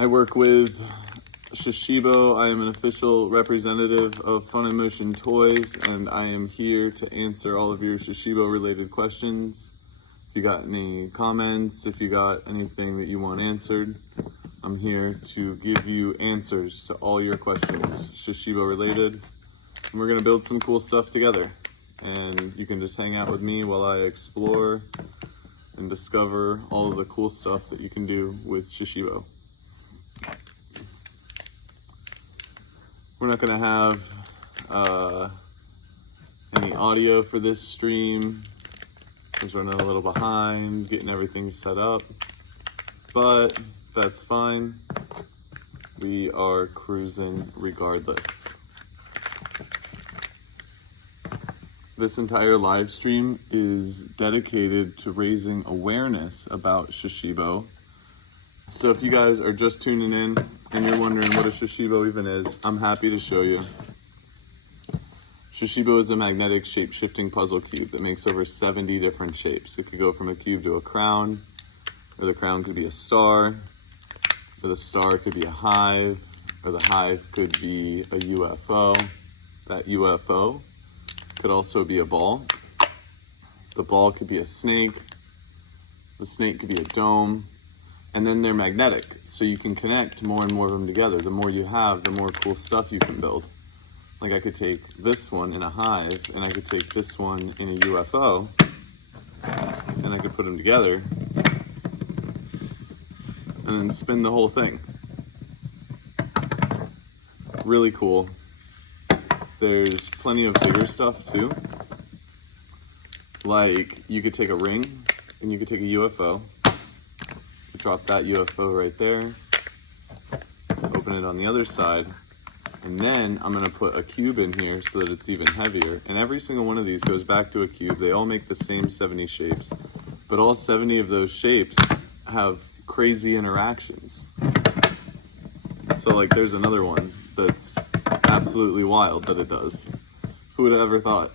I work with Shashibo. I am an official representative of Fun & Motion Toys, and I am here to answer all of your Shashibo related questions. If you got any comments, if you got anything that you want answered, I'm here to give you answers to all your questions Shashibo related. And we're gonna build some cool stuff together. And you can just hang out with me while I explore and discover all of the cool stuff that you can do with Shashibo. We're not gonna have any audio for this stream. I was running a little behind, getting everything set up, but that's fine. We are cruising regardless. This entire live stream is dedicated to raising awareness about Shashibo. So if you guys are just tuning in and you're wondering what a Shashibo even is, I'm happy to show you. Shashibo is a magnetic shape-shifting puzzle cube that makes over 70 different shapes. It could go from a cube to a crown, or the crown could be a star, or the star could be a hive, or the hive could be a UFO. That UFO could also be a ball. The ball could be a snake. The snake could be a dome. And then they're magnetic, so you can connect more and more of them together. The more you have, the more cool stuff you can build. Like I could take this one in a hive, and I could take this one in a UFO, and I could put them together, and then spin the whole thing. Really cool. There's plenty of bigger stuff too. Like you could take a ring, and you could take a UFO, drop that UFO right there, open it on the other side, and then I'm gonna put a cube in here so that it's even heavier. And every single one of these goes back to a cube. They all make the same 70 shapes, but all 70 of those shapes have crazy interactions. So like there's another one that's absolutely wild that it does. Who would have ever thought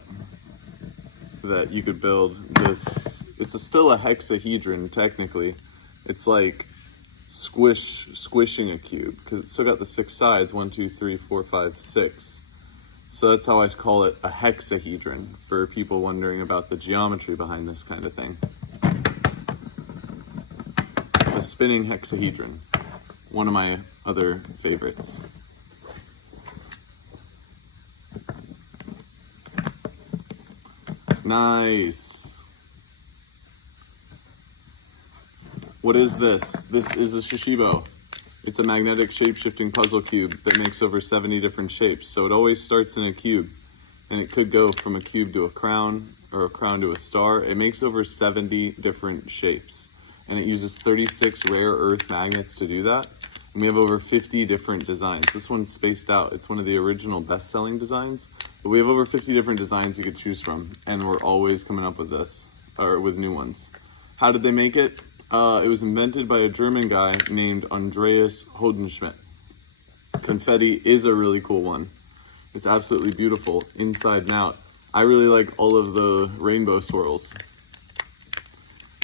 that you could build this? It's still a hexahedron technically. It's like squishing a cube because it's still got the 6 sides, 1, 2, 3, 4, 5, 6. So that's how I call it a hexahedron for people wondering about the geometry behind this kind of thing. A spinning hexahedron, one of my other favorites. Nice. What is this? This is a Shashibo. It's a magnetic shape-shifting puzzle cube that makes over 70 different shapes. So it always starts in a cube, and it could go from a cube to a crown, or a crown to a star. It makes over 70 different shapes, and it uses 36 rare earth magnets to do that. And we have over 50 different designs. This one's spaced out. It's one of the original best-selling designs, but we have over 50 different designs you could choose from, and we're always coming up with this, or with new ones. How did they make it? It was invented by a German guy named Andreas Hodenschmidt. Confetti is a really cool one. It's absolutely beautiful inside and out. I really like all of the rainbow swirls.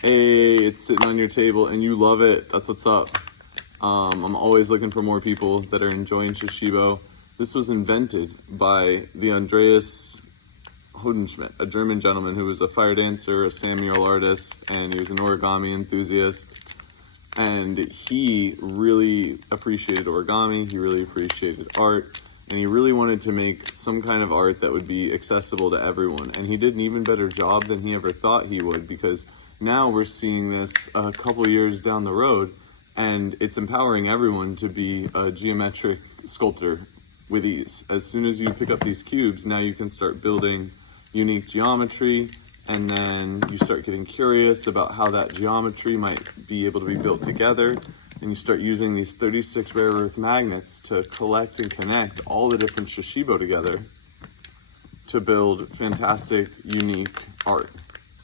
Hey, it's sitting on your table and you love it. That's what's up. I'm always looking for more people that are enjoying Shashibo. This was invented by the Andreas Hodenschmidt, a German gentleman who was a fire dancer, a Samuel artist, and he was an origami enthusiast. And he really appreciated origami, he really appreciated art, and he really wanted to make some kind of art that would be accessible to everyone. And he did an even better job than he ever thought he would, because now we're seeing this a couple years down the road, and it's empowering everyone to be a geometric sculptor with ease. As soon as you pick up these cubes, now you can start building unique geometry, and then you start getting curious about how that geometry might be able to be built together, and you start using these 36 rare earth magnets to collect and connect all the different Shashibo together to build fantastic, unique art.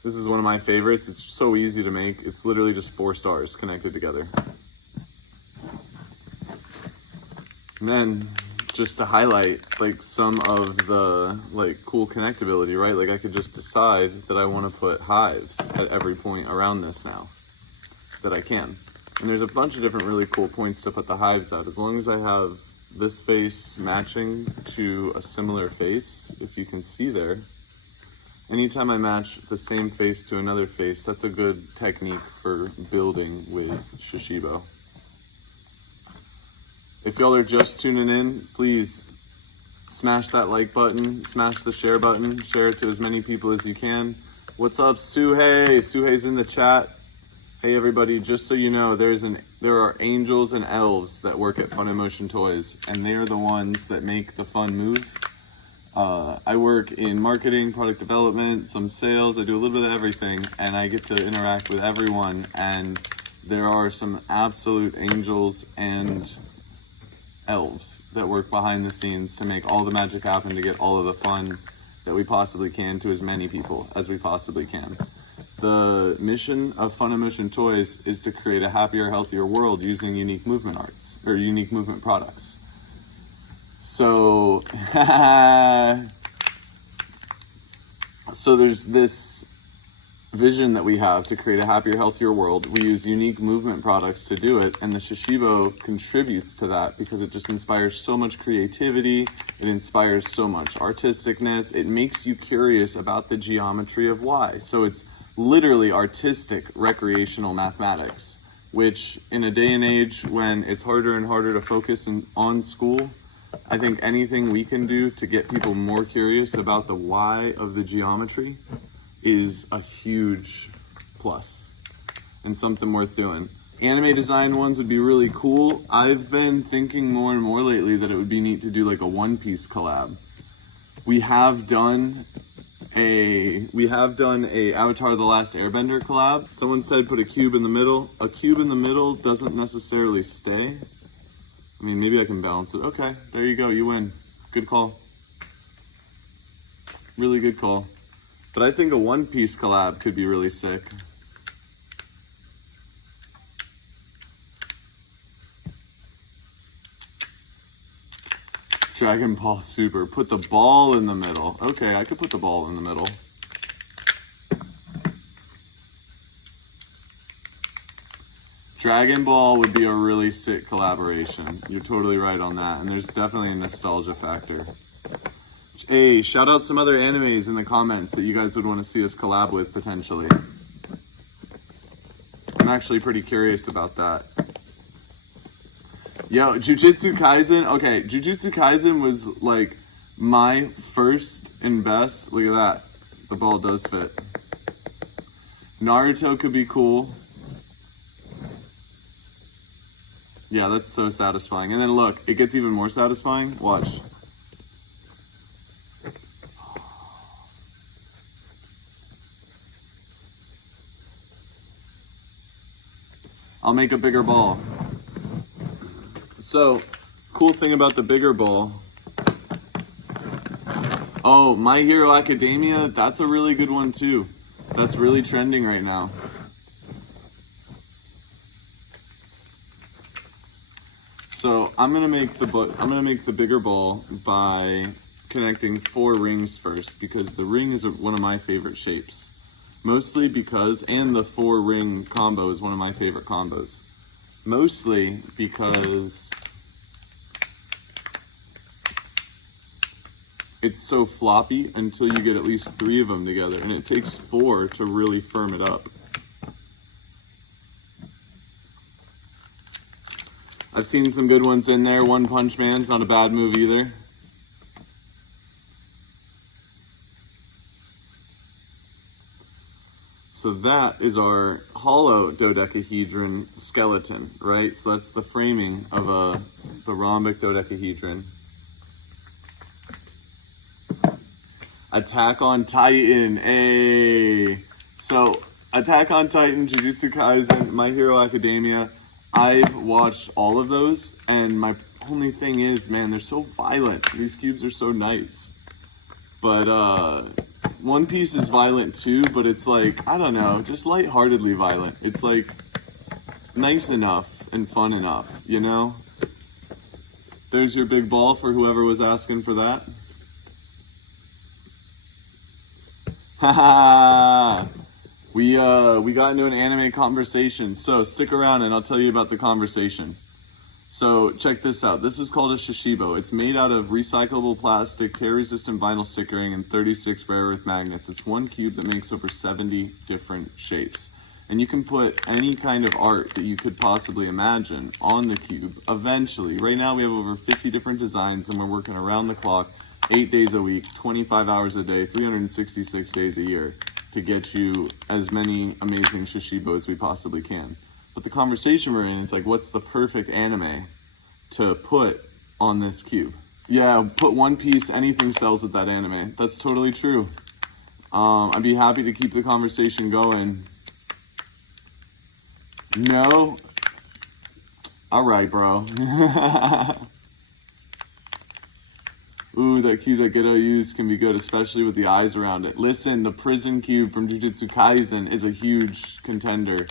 This is one of my favorites. It's so easy to make. It's literally just 4 stars connected together. And then just to highlight like some of the like cool connectability, right? Like I could just decide that I want to put hives at every point around this now that I can. And there's a bunch of different really cool points to put the hives at. As long as I have this face matching to a similar face, if you can see there, anytime I match the same face to another face, that's a good technique for building with Shashibo. If y'all are just tuning in, please smash that like button, smash the share button, share it to as many people as you can. What's up, Suhei? Suhei's in the chat. Hey everybody, just so you know, there are angels and elves that work at Fun in Motion Toys, and they are the ones that make the fun move. I work in marketing, product development, some sales, I do a little bit of everything, and I get to interact with everyone, and there are some absolute angels and elves that work behind the scenes to make all the magic happen, to get all of the fun that we possibly can to as many people as we possibly can. The mission of Fun in Motion Toys is to create a happier, healthier world using unique movement arts, or unique movement products. So, so there's this vision that we have to create a happier, healthier world. We use unique movement products to do it, and the Shashibo contributes to that because it just inspires so much creativity, it inspires so much artisticness, it makes you curious about the geometry of why. So it's literally artistic recreational mathematics, which in a day and age when it's harder and harder to focus on school, I think anything we can do to get people more curious about the why of the geometry is a huge plus and something worth doing. Anime design ones would be really cool. I've been thinking more and more lately that it would be neat to do like a One Piece collab. We have done a Avatar The Last Airbender collab. Someone said put a cube in the middle. A cube in the middle doesn't necessarily stay. I mean, maybe I can balance it. Okay, there you go, you win. Good call. Really good call. But I think a One Piece collab could be really sick. Dragon Ball Super. Put the ball in the middle. Okay, I could put the ball in the middle. Dragon Ball would be a really sick collaboration. You're totally right on that. And there's definitely a nostalgia factor. Hey, shout out some other animes in the comments that you guys would want to see us collab with potentially. I'm actually pretty curious about that. Yo, Jujutsu Kaisen. Okay, Jujutsu Kaisen was like my first and best. Look at that. The ball does fit. Naruto could be cool. Yeah, that's so satisfying. And then look, it gets even more satisfying. Watch. I'll make a bigger ball. So, cool thing about the bigger ball. Oh, My Hero Academia, that's a really good one too. That's really trending right now. So I'm gonna make the bigger ball by connecting 4 rings first, because the ring is one of my favorite shapes. Mostly because, and the 4 ring combo is one of my favorite combos. Mostly because it's so floppy until you get at least 3 of them together, and it takes 4 to really firm it up. I've seen some good ones in there. One Punch Man's not a bad move either. So that is our hollow dodecahedron skeleton, right? So that's the framing of the rhombic dodecahedron. Attack on Titan, hey! So, Attack on Titan, Jujutsu Kaisen, My Hero Academia, I've watched all of those, and my only thing is, man, they're so violent. These cubes are so nice. But, One Piece is violent too, but it's like, I don't know, just lightheartedly violent. It's like, nice enough and fun enough, you know? There's your big ball for whoever was asking for that. Haha! We got into an anime conversation, so stick around and I'll tell you about the conversation. So check this out. This is called a Shashibo. It's made out of recyclable plastic, tear-resistant vinyl stickering, and 36 rare earth magnets. It's one cube that makes over 70 different shapes. And you can put any kind of art that you could possibly imagine on the cube eventually. Right now we have over 50 different designs and we're working around the clock, 8 days a week, 25 hours a day, 366 days a year to get you as many amazing Shashibo as we possibly can. But the conversation we're in is like, what's the perfect anime to put on this cube? Yeah, put one piece, anything sells with that anime. That's totally true. I'd be happy to keep the conversation going. No? Alright, bro. Ooh, that cube that Ghetto used can be good, especially with the eyes around it. Listen, the prison cube from Jujutsu Kaisen is a huge contender.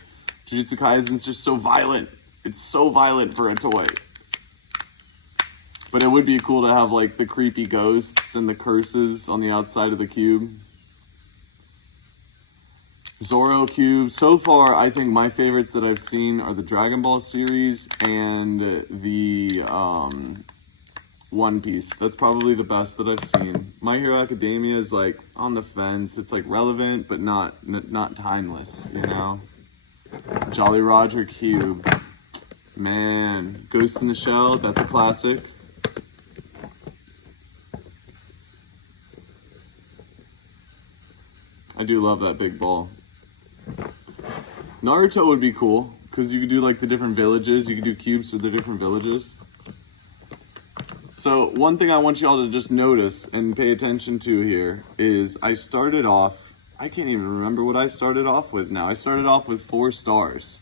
Jujutsu Kaisen's just so violent. It's so violent for a toy. But it would be cool to have like the creepy ghosts and the curses on the outside of the cube. Zoro cube. So far, I think my favorites that I've seen are the Dragon Ball series and the One Piece. That's probably the best that I've seen. My Hero Academia is like on the fence. It's like relevant, but not timeless, you know? Jolly Roger cube. Man, Ghost in the Shell, that's a classic. I do love that big ball. Naruto would be cool, because you could do like the different villages. You could do cubes with the different villages. So one thing I want you all to just notice and pay attention to here is I started off, I can't even remember what I started off with now. I started off with 4 stars.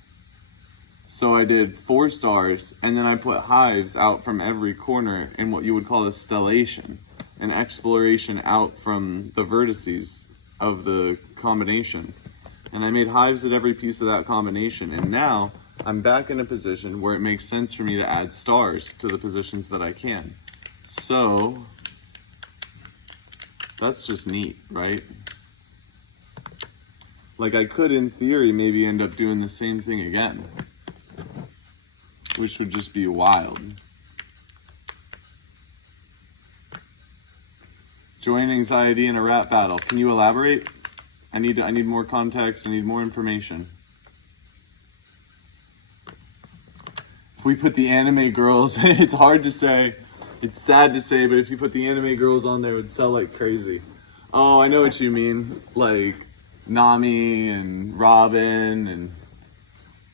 So I did 4 stars, and then I put hives out from every corner in what you would call a stellation, an exploration out from the vertices of the combination. And I made hives at every piece of that combination, and now I'm back in a position where it makes sense for me to add stars to the positions that I can. So that's just neat, right? Like I could, in theory, maybe end up doing the same thing again, which would just be wild. Join anxiety in a rap battle. Can you elaborate? I need more context. I need more information. If we put the anime girls, it's hard to say. It's sad to say, but if you put the anime girls on there, it would sell like crazy. Oh, I know what you mean. Like Nami and Robin and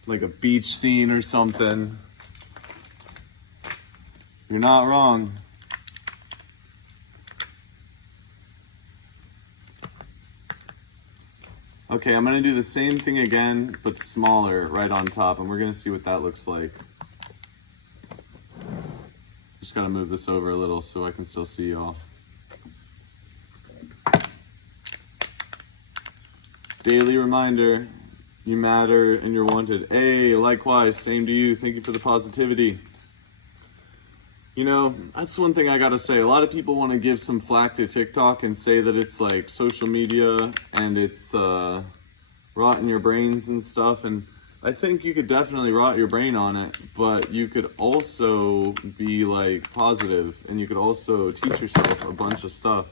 like a beach scene or something. You're not wrong. Okay, I'm gonna do the same thing again, but smaller right on top, and we're gonna see what that looks like. Just gotta move this over a little so I can still see y'all. Daily reminder, you matter and you're wanted. Hey, likewise, same to you. Thank you for the positivity. You know, that's one thing I gotta say. A lot of people want to give some flack to TikTok and say that it's like social media and it's rotting your brains and stuff. And I think you could definitely rot your brain on it, but you could also be like positive and you could also teach yourself a bunch of stuff.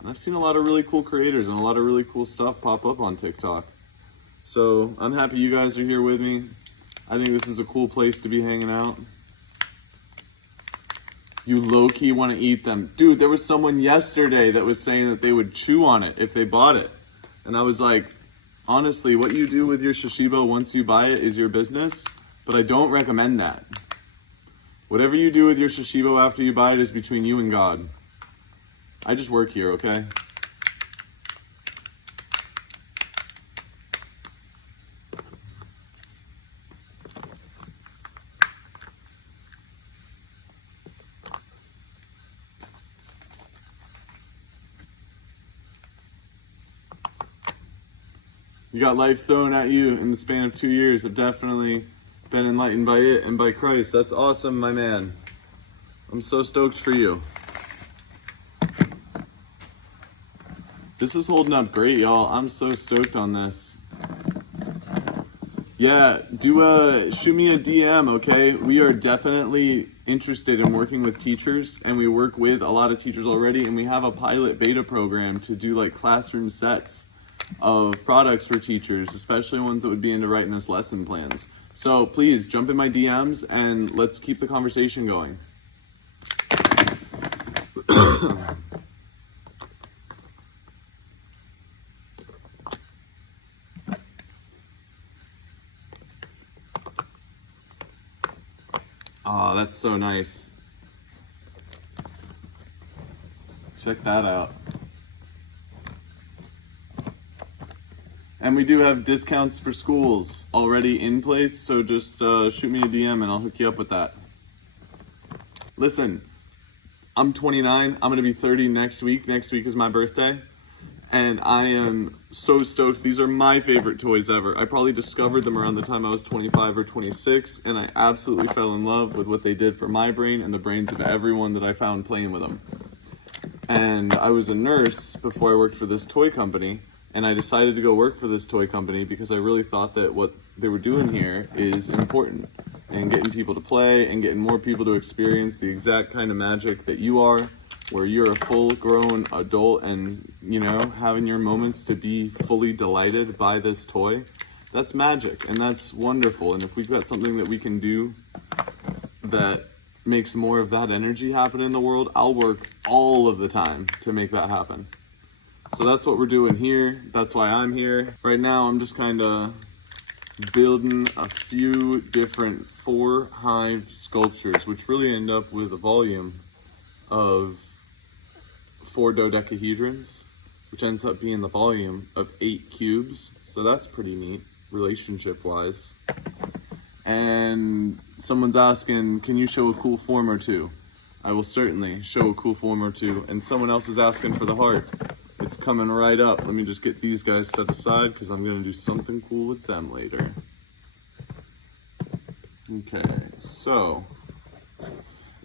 And I've seen a lot of really cool creators and a lot of really cool stuff pop up on TikTok. So I'm happy you guys are here with me. I think this is a cool place to be hanging out. You low-key want to eat them. Dude, there was someone yesterday that was saying that they would chew on it if they bought it. And I was like, honestly, what you do with your Shashibo once you buy it is your business, but I don't recommend that. Whatever you do with your Shashibo after you buy it is between you and God. I just work here, okay? You got life thrown at you in the span of 2 years. I've definitely been enlightened by it and by Christ. That's awesome, my man. I'm so stoked for you. This is holding up great, y'all. I'm so stoked on this. Yeah, shoot me a DM, okay? We are definitely interested in working with teachers, and we work with a lot of teachers already, and we have a pilot beta program to do like classroom sets of products for teachers, especially ones that would be into writing us lesson plans. So please jump in my DMs and let's keep the conversation going. Oh, that's so nice. Check that out. And we do have discounts for schools already in place, so just shoot me a DM and I'll hook you up with that. Listen, I'm 29, I'm gonna be 30 next week. Next week is my birthday. And I am so stoked. These are my favorite toys ever. I probably discovered them around the time I was 25 or 26, and I absolutely fell in love with what they did for my brain and the brains of everyone that I found playing with them. And I was a nurse before I worked for this toy company, and I decided to go work for this toy company because I really thought that what they were doing here is important, and getting people to play and getting more people to experience the exact kind of magic that you are, where you're a full-grown adult and, you know, having your moments to be fully delighted by this toy. That's magic, and that's wonderful. And if we've got something that we can do that makes more of that energy happen in the world, I'll work all of the time to make that happen. So that's what we're doing here. That's why I'm here. Right now, I'm just kind of building a few different 4-hive sculptures, which really end up with a volume of 4 dodecahedrons, which ends up being the volume of 8 cubes. So that's pretty neat, relationship-wise. And someone's asking, can you show a cool form or two? I will certainly show a cool form or two. And someone else is asking for the heart. It's coming right up. Let me just get these guys set aside because I'm going to do something cool with them later. Okay, so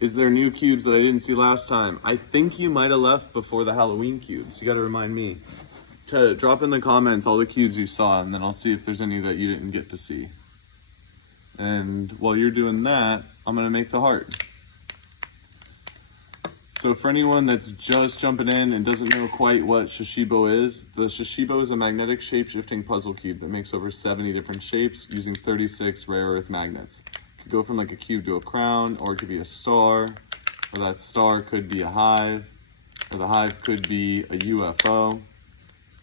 is there new cubes that I didn't see last time? I think you might have left before the Halloween cubes. You got to remind me. Drop in the comments all the cubes you saw, and then I'll see if there's any that you didn't get to see. And while you're doing that, I'm going to make the heart. So for anyone that's just jumping in and doesn't know quite what Shashibo is, the Shashibo is a magnetic shape-shifting puzzle cube that makes over 70 different shapes using 36 rare earth magnets. It could go from like a cube to a crown, or it could be a star, or that star could be a hive, or the hive could be a UFO.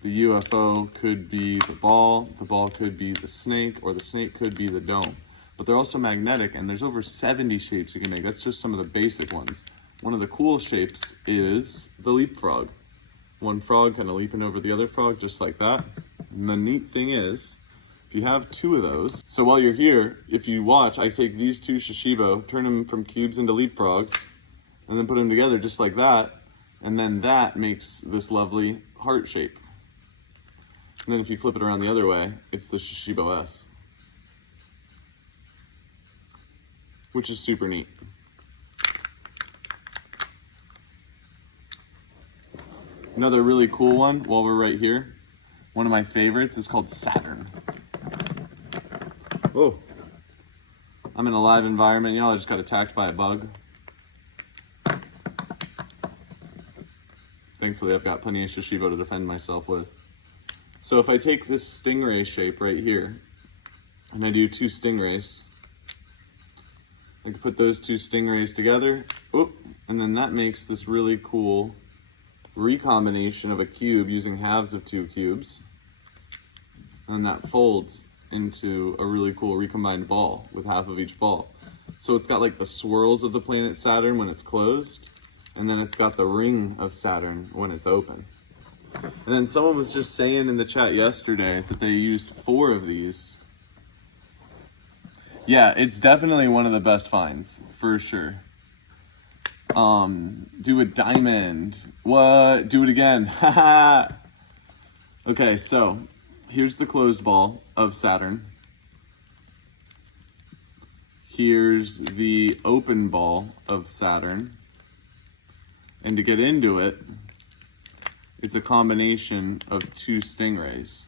The UFO could be the ball could be the snake, or the snake could be the dome. But they're also magnetic, and there's over 70 shapes you can make. That's just some of the basic ones. One of the cool shapes is the leapfrog. One frog kind of leaping over the other frog, just like that. And the neat thing is, if you have 2 of those, so while you're here, if you watch, I take these 2 Shashibo, turn them from cubes into leapfrogs, and then put them together just like that, and then that makes this lovely heart shape. And then if you flip it around the other way, it's the Shashibo S, which is super neat. Another really cool one, while we're right here, one of my favorites is called Saturn. Oh, I'm in a live environment, y'all. I just got attacked by a bug. Thankfully, I've got plenty of Shashibo to defend myself with. So if I take this stingray shape right here, and I do 2 stingrays, I can put those 2 stingrays together, and then that makes this really cool recombination of a cube using halves of 2 cubes, and that folds into a really cool recombined ball with half of each ball. So it's got like the swirls of the planet Saturn when it's closed, and then it's got the ring of Saturn when it's open. And then someone was just saying in the chat yesterday that they used 4 of these. Yeah, it's definitely one of the best finds, for sure. Do a diamond. What? Do it again. Haha. Okay, so here's the closed ball of Saturn. Here's the open ball of Saturn. And to get into it, it's a combination of 2 stingrays.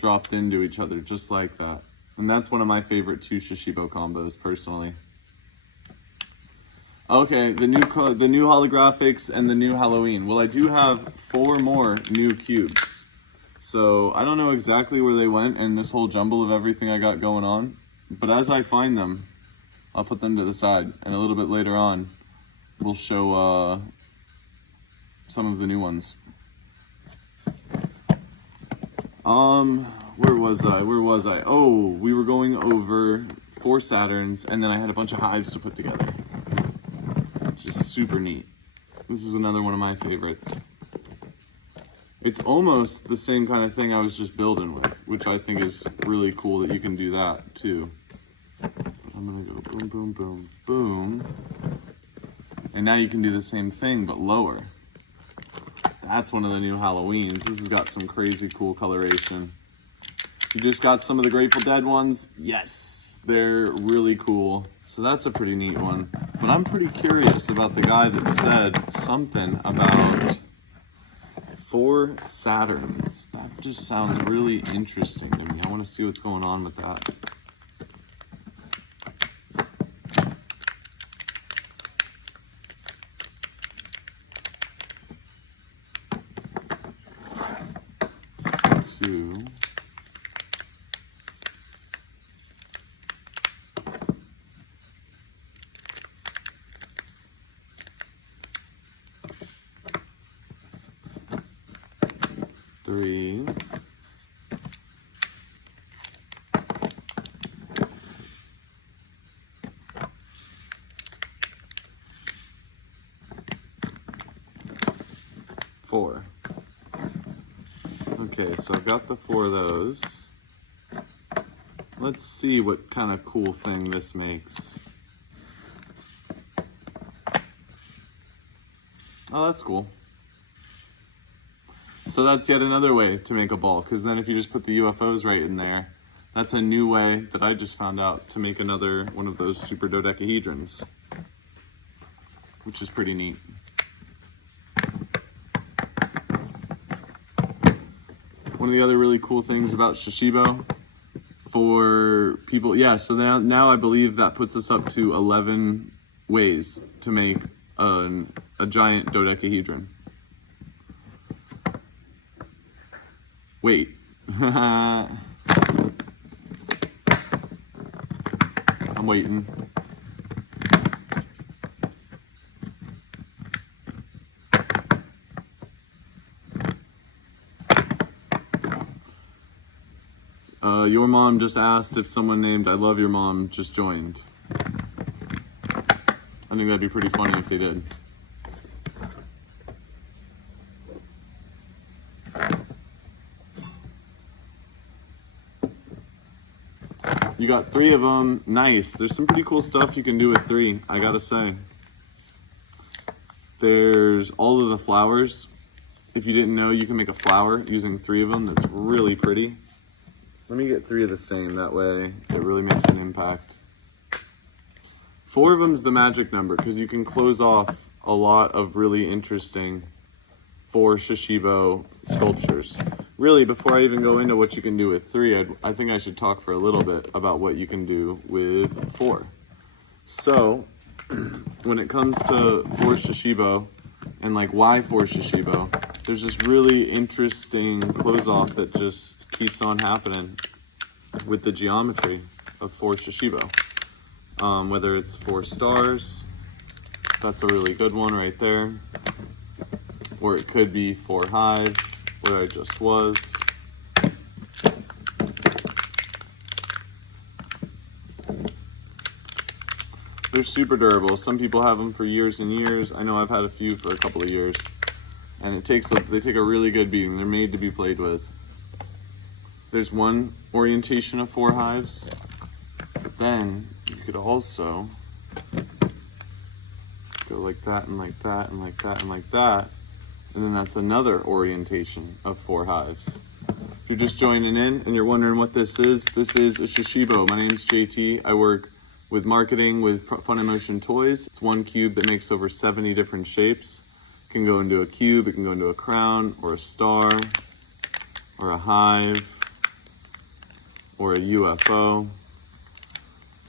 dropped into each other just like that. And that's one of my favorite 2 Shashibo combos, personally. Okay, the new holographics and the new Halloween. Well, I do have 4 more new cubes. So I don't know exactly where they went in this whole jumble of everything I got going on. But as I find them, I'll put them to the side. And a little bit later on, we'll show some of the new ones. Where was I? Oh, we were going over 4 Saturns, and then I had a bunch of hives to put together. Just super neat. This is another one of my favorites. It's almost the same kind of thing I was just building with, which I think is really cool that you can do that too. I'm gonna go boom, boom, boom, boom. And now you can do the same thing, but lower. That's one of the new Halloweens. This has got some crazy cool coloration. You just got some of the Grateful Dead ones. Yes, they're really cool. So that's a pretty neat one. But I'm pretty curious about the guy that said something about 4 Saturns. That just sounds really interesting to me. I want to see what's going on with that. Three. 4. Okay, so I've got the 4 of those. Let's see what kind of cool thing this makes. Oh, that's cool. So that's yet another way to make a ball, because then if you just put the UFOs right in there, that's a new way that I just found out to make another one of those super dodecahedrons, which is pretty neat. One of the other really cool things about Shashibo for people, yeah, so now I believe that puts us up to 11 ways to make a giant dodecahedron. Wait. I'm waiting. Your mom just asked if someone named I Love Your Mom just joined. I think that'd be pretty funny if they did. You got 3 of them. Nice. There's some pretty cool stuff you can do with 3, I gotta say. There's all of the flowers. If you didn't know, you can make a flower using 3 of them. That's really pretty. Let me get 3 of the same. That way it really makes an impact. 4 of them is the magic number because you can close off a lot of really interesting 4 Shashibo sculptures. Really, before I even go into what you can do with 3, I think I should talk for a little bit about what you can do with 4. So, when it comes to 4 Shashibo, and like why 4 Shashibo, there's this really interesting close-off that just keeps on happening with the geometry of 4 Shashibo. Whether it's 4 stars, that's a really good one right there. Or it could be 4 hives, where I just was. They're super durable. Some people have them for years and years. I know I've had a few for a couple of years. And they take a really good beating. They're made to be played with. There's one orientation of 4 hives. But then you could also go like that and like that and like that and like that. And then that's another orientation of 4 hives. If you're just joining in and you're wondering what this is a Shashibo. My name's JT. I work with marketing with Fun and Motion Toys. It's one cube that makes over 70 different shapes. It can go into a cube, it can go into a crown, or a star, or a hive, or a UFO,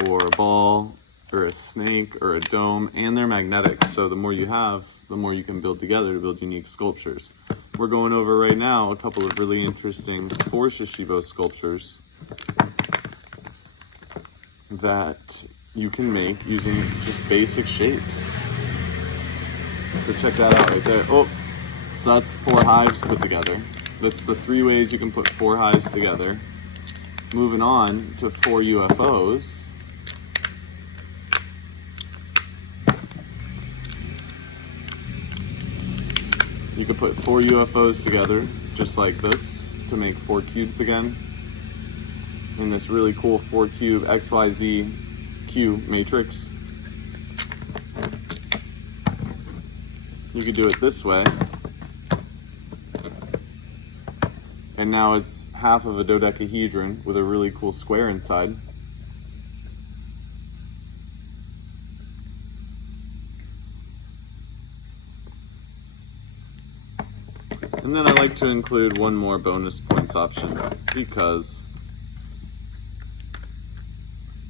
or a ball, or a snake, or a dome, and they're magnetic. So the more you have, the more you can build together to build unique sculptures. We're going over right now a couple of really interesting 4 Shashibo sculptures that you can make using just basic shapes. So check that out right there. Oh, so that's 4 hives put together. That's the 3 ways you can put 4 hives together. Moving on to 4 UFOs. You could put 4 UFOs together, just like this, to make 4 cubes again. In this really cool 4 cube XYZ cube matrix. You could do it this way. And now it's half of a dodecahedron with a really cool square inside. And then I like to include one more bonus points option because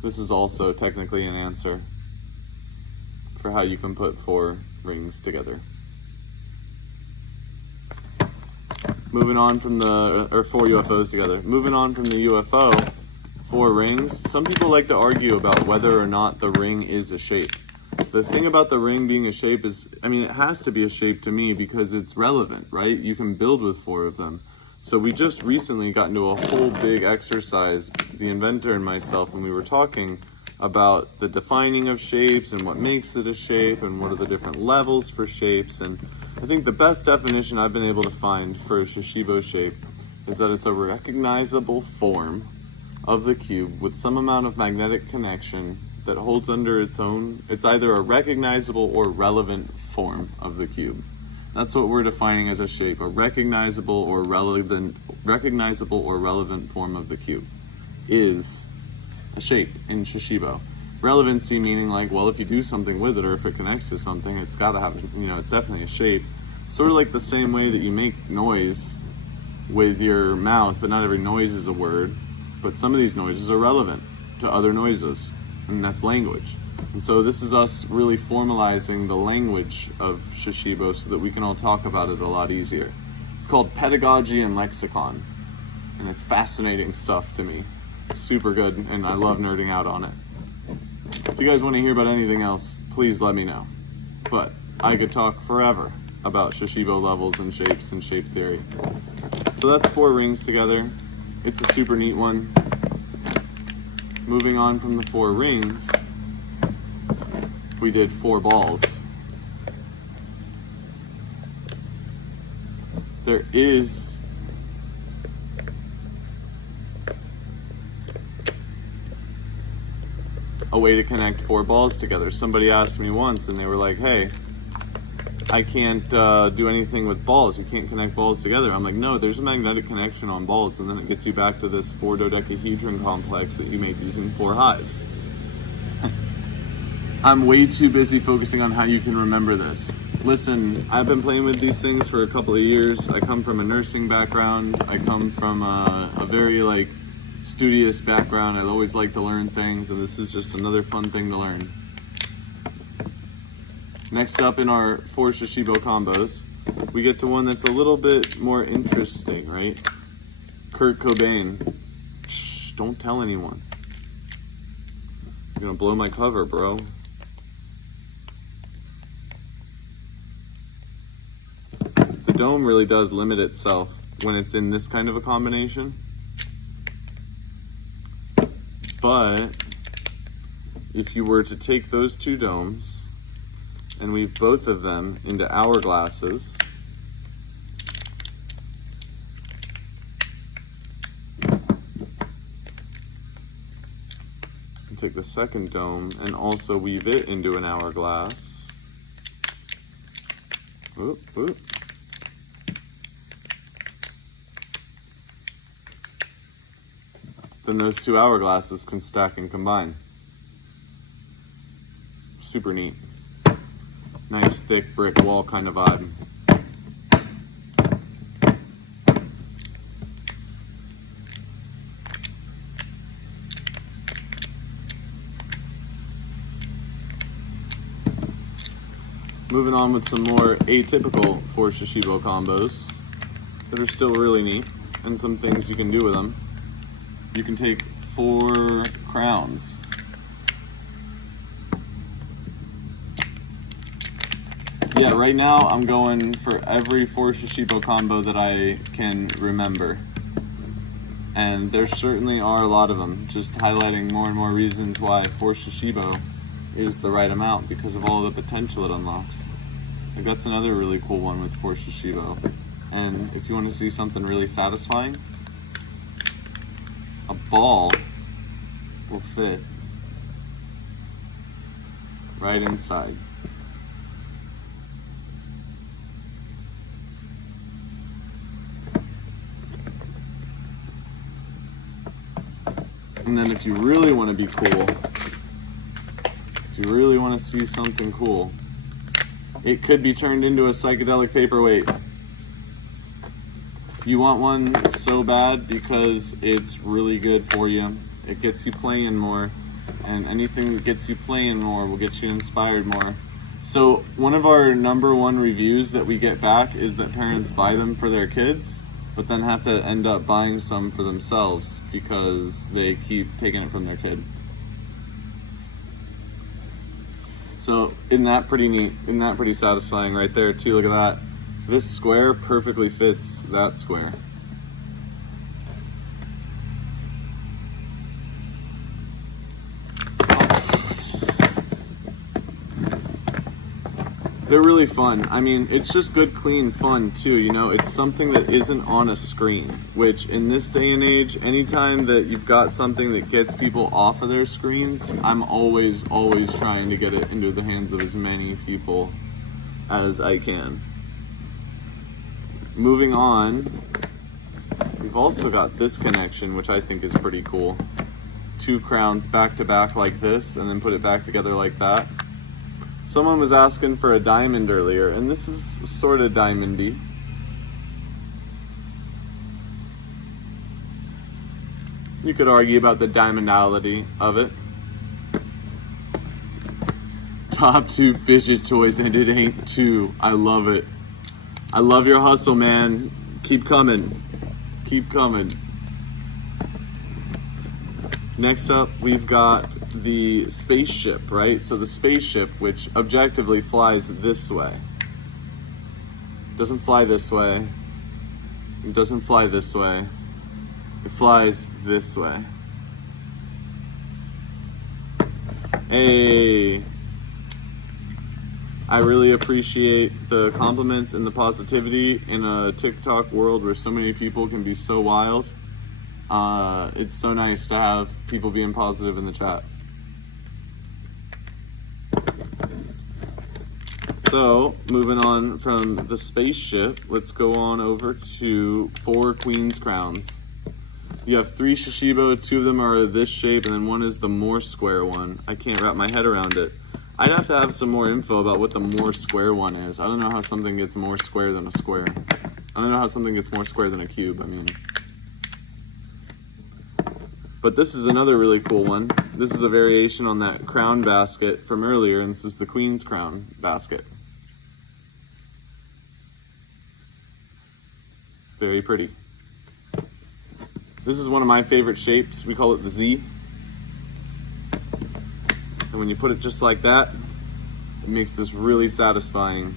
this is also technically an answer for how you can put 4 rings together. Moving on from or 4 UFOs together. Moving on from the UFO, 4 rings. Some people like to argue about whether or not the ring is a shape. The thing about the ring being a shape is, I mean, it has to be a shape to me because it's relevant, right? You can build with 4 of them. So we just recently got into a whole big exercise, the inventor and myself, when we were talking about the defining of shapes and what makes it a shape and what are the different levels for shapes. And I think the best definition I've been able to find for a Shashibo shape is that it's a recognizable form of the cube with some amount of magnetic connection that holds under its own, it's either a recognizable or relevant form of the cube. That's what we're defining as a shape, a recognizable or relevant form of the cube is a shape in Shashibo. Relevancy meaning like, well, if you do something with it or if it connects to something, it's got to have, it's definitely a shape. Sort of like the same way that you make noise with your mouth, but not every noise is a word, but some of these noises are relevant to other noises, and that's language. And so this is us really formalizing the language of Shashibo so that we can all talk about it a lot easier. It's called pedagogy and lexicon, and it's fascinating stuff to me. It's super good, and I love nerding out on it. If you guys want to hear about anything else, please let me know. But I could talk forever about Shashibo levels and shapes and shape theory. So that's 4 rings together. It's a super neat one. Moving on from the 4 rings, we did 4 balls. There is a way to connect 4 balls together. Somebody asked me once and they were like, hey, I can't do anything with balls. You can't connect balls together. I'm like, no, there's a magnetic connection on balls, and then it gets you back to this 4 dodecahedron complex that you make using 4 hives. I'm way too busy focusing on how you can remember this. Listen, I've been playing with these things for a couple of years. I come from a nursing background. I come from a very studious background. I always like to learn things, and this is just another fun thing to learn. Next up in our 4 Shashibo combos, we get to one that's a little bit more interesting, right? Kurt Cobain. Shh, don't tell anyone. You're gonna blow my cover, bro. The dome really does limit itself when it's in this kind of a combination. But if you were to take those 2 domes and weave both of them into hourglasses, and take the second dome and also weave it into an hourglass. Oop, oop. Then those 2 hourglasses can stack and combine. Super neat. Nice thick brick wall kind of vibe. Moving on with some more atypical 4 Shashibo combos that are still really neat, and some things you can do with them. You can take 4 crowns. Yeah, right now I'm going for every 4 Shashibo combo that I can remember. And there certainly are a lot of them, just highlighting more and more reasons why 4 Shashibo is the right amount because of all the potential it unlocks. Like that's another really cool one with 4 Shashibo. And if you want to see something really satisfying, a ball will fit right inside. And then if you really want to be cool, if you really want to see something cool, it could be turned into a psychedelic paperweight. You want one so bad because it's really good for you. It gets you playing more, and anything that gets you playing more will get you inspired more. So one of our #1 reviews that we get back is that parents buy them for their kids, but then have to end up buying some for themselves because they keep taking it from their kid. So isn't that pretty neat? Isn't that pretty satisfying right there too? Look at that. This square perfectly fits that square. They're really fun. I mean, it's just good, clean fun too, you know? It's something that isn't on a screen, which in this day and age, anytime that you've got something that gets people off of their screens, I'm always trying to get it into the hands of as many people as I can. Moving on, we've also got this connection, which I think is pretty cool. 2 crowns back to back like this, and then put it back together like that. Someone was asking for a diamond earlier, and this is sort of diamondy. You could argue about the diamondality of it. Top 2 fidget toys, and it ain't 2. I love it. I love your hustle, man. Keep coming. Keep coming. Next up, we've got the spaceship, right? So the spaceship, which objectively flies this way. Doesn't fly this way. It doesn't fly this way. It flies this way. Hey! I really appreciate the compliments and the positivity in a TikTok world where so many people can be so wild. It's so nice to have people being positive in the chat. So, moving on from the spaceship, let's go on over to 4 Queen's Crowns. You have 3 Shashibo, 2 of them are this shape, and then 1 is the more square one. I can't wrap my head around it. I'd have to have some more info about what the more square one is. I don't know how something gets more square than a square. I don't know how something gets more square than a cube, I mean. But this is another really cool one. This is a variation on that crown basket from earlier, and this is the Queen's Crown basket. Very pretty. This is one of my favorite shapes. We call it the Z. And when you put it just like that, it makes this really satisfying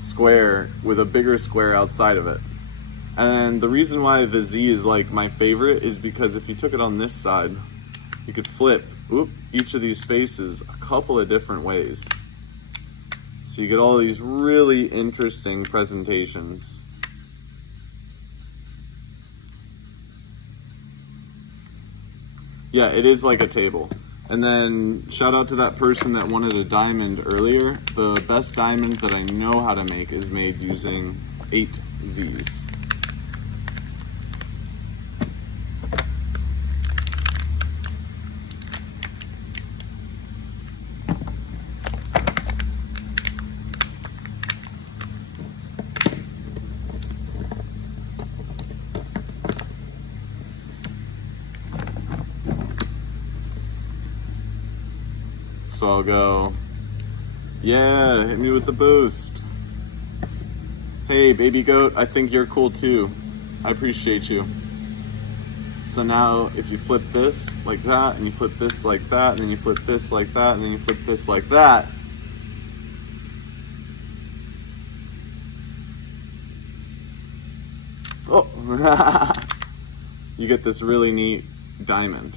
square with a bigger square outside of it. And the reason why the Z is like my favorite is because if you took it on this side, you could flip each of these faces a couple of different ways. So you get all these really interesting presentations. Yeah, it is like a table. And then shout out to that person that wanted a diamond earlier. The best diamond that I know how to make is made using 8 Z's. So I'll go Yeah, hit me with the boost. Hey, baby goat, I think you're cool too. I appreciate you. So now, if you flip this like that, and you flip this like that, and then you flip this like that, and then you flip this like that, oh, you get this really neat diamond.